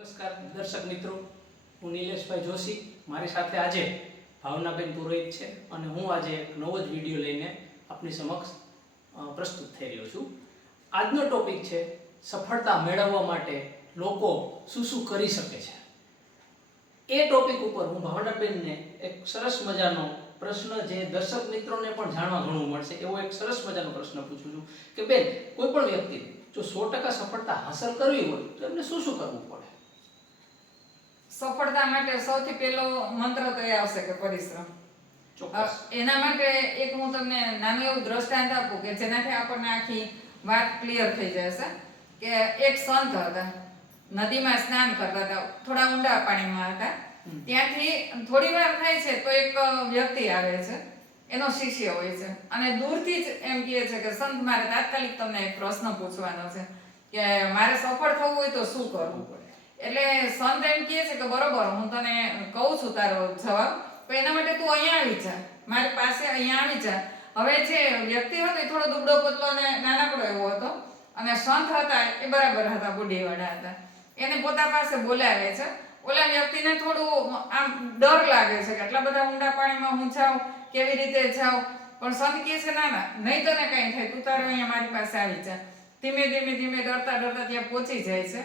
નમસ્કાર દર્શક મિત્રો, હું નિલેશભાઈ જોશી. મારી સાથે આજે ભાવનાબેન પુરોહિત છે અને હું આજે એક નવો જ વિડીયો લઈને આપની સમક્ષ પ્રસ્તુત થઈ રહ્યો છું. આજનો ટોપિક છે સફળતા મેળવવા માટે લોકો શું શું કરી શકે છે. એ ટોપિક ઉપર હું ભાવનાબેનને એક સરસ મજાનો પ્રશ્ન, જે દર્શક મિત્રોને પણ જાણવા ઘણું મળશે એવો એક સરસ મજાનો પ્રશ્ન પૂછું છું કે બેન, કોઈ પણ વ્યક્તિ જો 100% સફળતા હાંસલ કરવી હોય તો એમને શું શું કરવું પડે? સફળતા માટે સૌથી પહેલો મંત્ર તો એ આવશે કે પરિશ્રમ. ચોક્કસ. એના માટે એક હું તમને નાનું એવું દ્રષ્ટાંત આપું કે જેનાથી આપણને આખી વાત ક્લિયર થઈ જશે. કે એક સંત હતા, નદીમાં સ્નાન કરતા હતા, થોડા ઊંડા પાણીમાં હતા. ત્યાંથી થોડી વાર થાય છે તો એક વ્યક્તિ આવે છે, એનો શિષ્ય હોય છે અને દૂરથી જ એમ કહે છે કે સંત, મારે તાત્કાલિક તમને એક પ્રશ્ન પૂછવાનો છે કે મારે સફળ થવું હોય તો શું કરવું પડે? એટલે સંત એમ કહે છે કે બરોબર, હું તને કહું છું તારો જવાબ, પણ એના માટે તું અહીંયા આવી જા, મારી પાસે અહીંયા આવી જા. હવે જે વ્યક્તિ હતો એ થોડો દુબળો પતલો અને નાનકડો એવો હતો, અને સંત હતા એ બરાબર હતા, બુઢીવાડા હતા. એને પોતા પાસે બોલાવે છે. ઓલા વ્યક્તિને થોડું આમ ડર લાગે છે કે આટલા બધા ઊંડા પાણીમાં હું જાઉં, કેવી રીતે જાઉં? પણ સંત કહે છે ના ના, નહીં તને કાંઈ થાય, તું તારો અહીંયા મારી પાસે આવી જા. ધીમે ધીમે ધીમે ડરતા ડરતા ત્યાં પહોંચી જાય છે.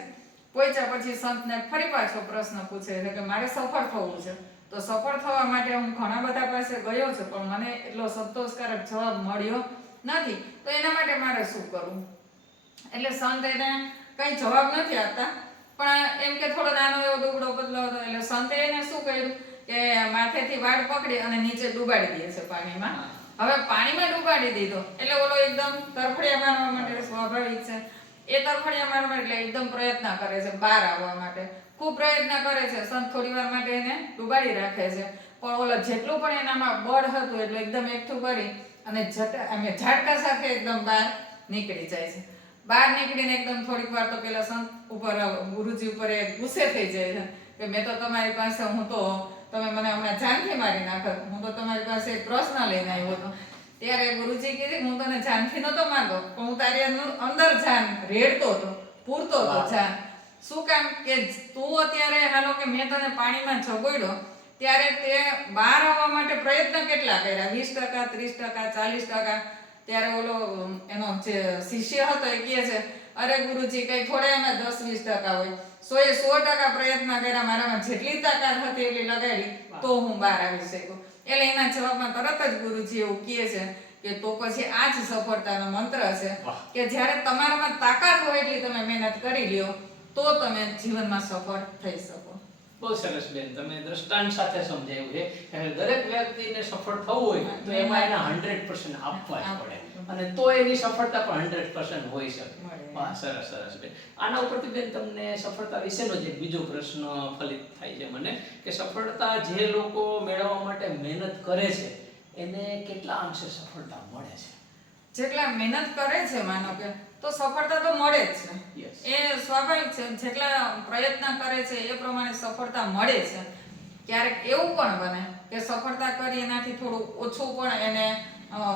પહોંચ્યા પછી સંતને ફરી પાછો પ્રશ્ન પૂછે છે કે મારે સફળ થવું છે, તો સફળ થવા માટે હું ઘણા બધા પાસે ગયો છું પણ મને એટલો સંતોષકારક જવાબ મળ્યો નથી, તો એના માટે મારે શું કરવું? એટલે સંત એને કંઈ જવાબ નથી આપતા, પણ એમ કે થોડો નાનો એવો દુબળો પતલો હતો. એટલે સંતે એને શું કર્યું કે માથેથી વાડ પકડી અને નીચે ડૂબાડી દે છે પાણીમાં. હવે પાણીમાં ડૂબાડી દીધો એટલે ઓલો એકદમ તરફડિયા મારવા માટે, સ્વાભાવિક છે એ તરફડિયા મારવા માટે એટલે એકદમ પ્રયત્ન કરે છે બહાર આવવા માટે, ખૂબ પ્રયત્ન કરે છે. સંત થોડી વાર માટે એને ડૂબાડી રાખે છે, પણ ઓલો જેટલું પણ એનામાં બળ હતું એટલે એકદમ એકઠું કરી અને ઝાટકા સાથે એકદમ બહાર નીકળી જાય છે. બહાર નીકળીને એકદમ થોડીક વાર તો પેલા સંત ઉપર, ગુરુજી ઉપર એ ગુસ્સે થઈ જાય છે કે મેં તો તમારી પાસે, હું તો, તમે મને હમણાં જાનથી મારી નાખત, હું તો તમારી પાસે એક પ્રશ્ન લઈને આવ્યો હતો. ત્યારે ગુરુજી કીધું હું તને જાનથી નતો મારતો, પણ હું તારી અંદર જાન રેડતો હતો, પૂરતો હતો જાન. શું કામ? કે તું અત્યારે, હાલો કે મેં તને પાણીમાં જગોડ્યો ત્યારે તે બહાર આવવા માટે પ્રયત્ન કેટલા કર્યા? 20%, 30%, 40%. ત્યારે ઓલો એનો જે શિષ્ય હતો એ કહે છે, અરે ગુરુજી, કઈ થોડા એમાં 10-20% હોય, 100% પ્રયત્ન કર્યા, મારામાં જેટલી તાકાત હતી એટલી લગાડી તો હું બહાર આવી શક્યો. એટલે એના જવાબમાં તરત જ ગુરુજી એવું કહે છે કે તો પછી આ જ સફળતાનો મંત્ર છે કે જ્યારે તમારામાં તાકાત હોય એટલી તમે મહેનત કરી લ્યો તો તમે જીવનમાં સફળ થઈ શકો. બહુ સરસ બેન, તમે દ્રષ્ટાંત સાથે સમજાવ્યું છે કે દરેક વ્યક્તિને સફળ થવું હોય તો એમાં એના 100% આપવા જ પડે, અને તો એની સફળતા પણ 100% હોઈ શકે. વાહ, સરસ સરસ બેન. આના ઉપરથી બેન તમને સફળતા વિશેનો જ એક બીજો પ્રશ્ન ફલિત થાય છે મને, કે સફળતા જે લોકો મેળવવા માટે મહેનત કરે છે એને કેટલા અંશે સફળતા મળે છે? જેટલા મહેનત કરે છે માનો કે, તો સફળતા તો મળે જ છે. એ સ્વાભાવિક છે, જેટલા પ્રયત્ન કરે છે એ પ્રમાણે સફળતા મળે છે. ક્યારેક એવું પણ બને કે સફળતા કરી એનાથી થોડું ઓછું પણ એને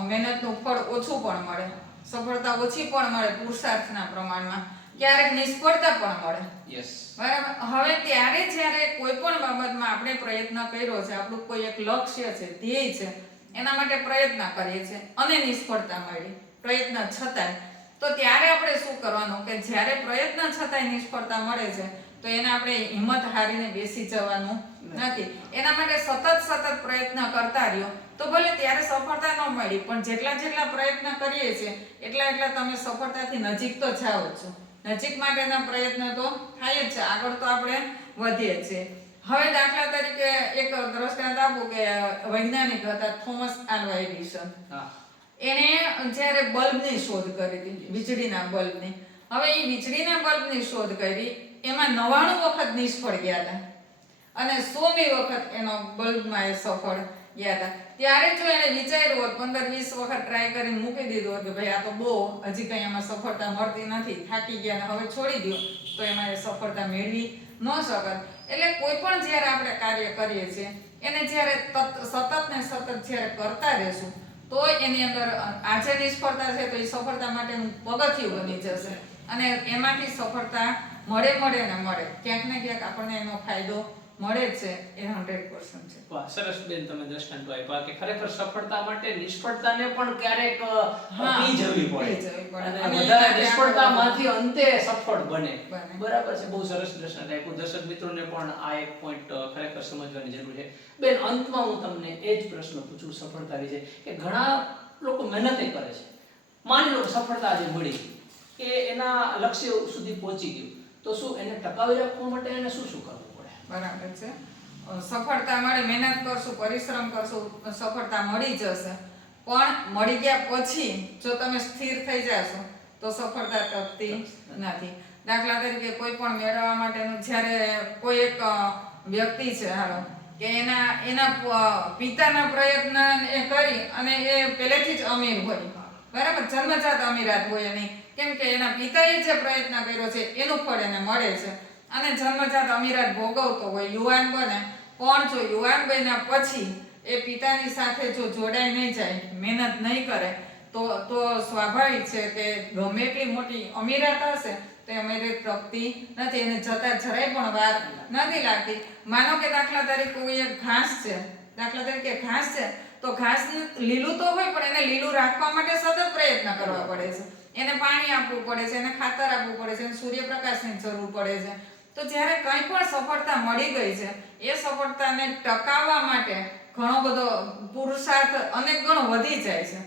મહેનતનું ફળ ઓછું પણ મળે, સફળતા ઓછી પણ મળે પુરુષાર્થના પ્રમાણમાં, ક્યારેક નિષ્ફળતા પણ મળે. બરાબર. હવે ત્યારે જ્યારે કોઈ પણ બાબતમાં આપણે પ્રયત્ન કર્યો છે, આપણું કોઈ એક લક્ષ્ય છે, ધ્યેય છે, એના માટે પ્રયત્ન કરીએ છીએ અને નિષ્ફળતા મળી પ્રયત્ન છતાંય, તો ત્યારે આપણે શું કરવાનું કે જ્યારે પ્રયત્ન છતાંય નિષ્ફળતા મળે છે તો એને આપણે હિંમત હારીને બેસી જવાનું નથી. એના માટે સતત પ્રયત્ન કરતા રહ્યો તો ભલે ત્યારે સફળતા ન મળી, પણ જેટલા પ્રયત્ન કરીએ છીએ એટલા તમે સફળતાથી નજીક તો જાઓ છો. નજીક માટેના પ્રયત્ન તો થાય જ છે, આગળ તો આપણે વધીએ છીએ. હવે દાખલા તરીકે એક દ્રષ્ટાંત આપું કે વૈજ્ઞાનિક હતા થોમસ આલ્વા એડિસન. એને જ્યારે બલ્બની શોધ કરી હતી, વીજળીના બલ્બની. હવે એ વીજળીના બલ્બની શોધ કરી, એમાં 99 વખત નિષ્ફળ ગયા હતા અને 100મી વખત એનો બલ્બમાં એ સફળ ગયા હતા. ત્યારે જો એને વિચાર્યું હોત, 15-20 વખત ટ્રાય કરીને મૂકી દીધું હોત કે ભાઈ આ તો બહુ, હજી કંઈ એમાં સફળતા મળતી નથી, થાકી ગયા ને હવે છોડી દો, તો એમાં એ સફળતા મેળવી ન શકત. એટલે કોઈ પણ જ્યારે આપણે કાર્ય કરીએ છીએ એને જ્યારે સતત જ્યારે કરતા રહેશું તો એની અંદર આજે નિષ્ફળતા છે તો એ સફળતા માટેનું પગથિયું બની જશે. અને એમાંથી સફળતા મળે ને મળે, ક્યાંક ને ક્યાંક આપણને એનો ફાયદો મળે જ છે, એ 100% છે. વાહ, સરસ બેન, તમે દ્રષ્ટાંતો આપ્યા કે ખરેખર સફળતા માટે નિષ્ફળતાને પણ ક્યારેક હા, પી જવી પી જવી પડે. પડે અને અને બધા એનાથી નિષ્ફળતામાંથી અંતે સફળ બને. બને. બરાબર છે, બહુ સરસ દ્રષ્ટાંત આપ્યું. દર્શક મિત્રોને પણ આ એક પોઈન્ટ ખરેખર સમજવાની જરૂર છે. બેન, અંતમાં હું તમને એ જ પ્રશ્ન પૂછું સફળતા વિશે કે ઘણા લોકો મહેનત કરે છે, માની લો સફળતા આજે મળી કે એના લક્ષ્ય સુધી પહોંચી ગયું, તો શું એને ટકાવી રાખવા માટે એને શું કરવું પડે? બરાબર છે. સફળતા મળે, મહેનત કરશું, પરિશ્રમ કરશું, સફળતા મળી જશે. પણ મળી ગયા પછી જો તમે સ્થિર થઈ જાશો તો સફળતા ટકતી નથી. દાખલા તરીકે કોઈ પણ મેળવવા માટેનું જ્યારે કોઈ એક વ્યક્તિ છે, હાલો કે એના પિતાના પ્રયત્ન એ કરી અને એ પહેલેથી જ અમીર હોય, બરાબર, જન્મજાત અમીરાત હોય નહીં, કેમ કે એના પિતાએ જે પ્રયત્ન કર્યો છે એનું ફળ એને મળે છે અને જન્મજાત અમીરાત ભોગવતો હોય, યુવાન બને, પણ જો યુવાન બન્યા પછી એ પિતાની સાથે જો જોડાઈ નહીં જાય, મહેનત નહીં કરે તો સ્વાભાવિક છે કે ગમે એટલી મોટી અમીરાત હશે તો અમીરાત ટકતી નથી, એને જતા જરાય પણ વાર નથી લાગતી. માનો કે દાખલા તરીકે કોઈ એક ઘાસ છે, તો ઘાસ લીલું તો હોય પણ એને લીલું રાખવા માટે સતત પ્રયત્ન કરવા પડે છે, એને પાણી આપવું પડે છે, એને ખાતર આપવું પડે છે, એને સૂર્યપ્રકાશની જરૂર પડે છે. તો જ્યારે કંઈ પણ સફળતા મળી ગઈ છે એ સફળતાને ટકાવવા માટે ઘણો બધો પુરુષાર્થ અનેક ગણો વધી જાય છે.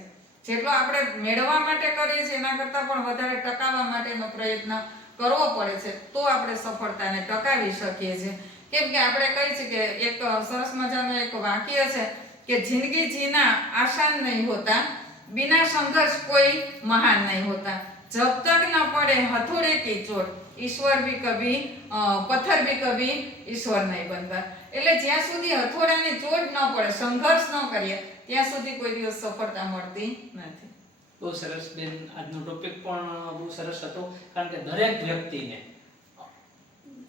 જેટલો આપણે મેળવવા માટે કરીએ છીએ એના કરતાં પણ વધારે ટકાવવા માટેનો પ્રયત્ન કરવો પડે છે, તો આપણે સફળતાને ટકાવી શકીએ છીએ. કેમ કે આપણે કહીએ છીએ કે એક સરસ મજાનું એક વાક્ય છે કે જિંદગી જીના આસાન નહીં હોતા, बिना संघर्ष कोई महान नहीं होता, जब तक न पड़े हथौड़े की चोट ईश्वर भी कभी पत्थर भी कभी ईश्वर नहीं बनता. એટલે જ્યાં સુધી હથોડાની ચોટ ન પડે, સંઘર્ષ ન કરીએ, ત્યાં સુધી કોઈ દિવસ સફળતા મળતી નથી. બહુ સરસ બેન, આજનો ટોપિક પણ બહુ સરસ હતો, કારણ કે દરેક વ્યક્તિને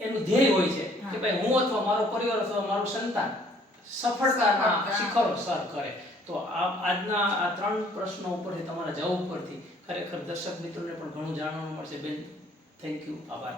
એનું ધ્યેય હોય છે કે ભાઈ હું અથવા મારો પરિવાર અથવા મારું સંતાન સફળતાના શિખરો સર કરે. તો આજના આ 3 પ્રશ્નો ઉપરથી, તમારા જવાબ ઉપરથી ખરેખર દર્શક મિત્રોને પણ ઘણું જાણવાનું મળશે. બેન, થેન્ક યુ, આભાર.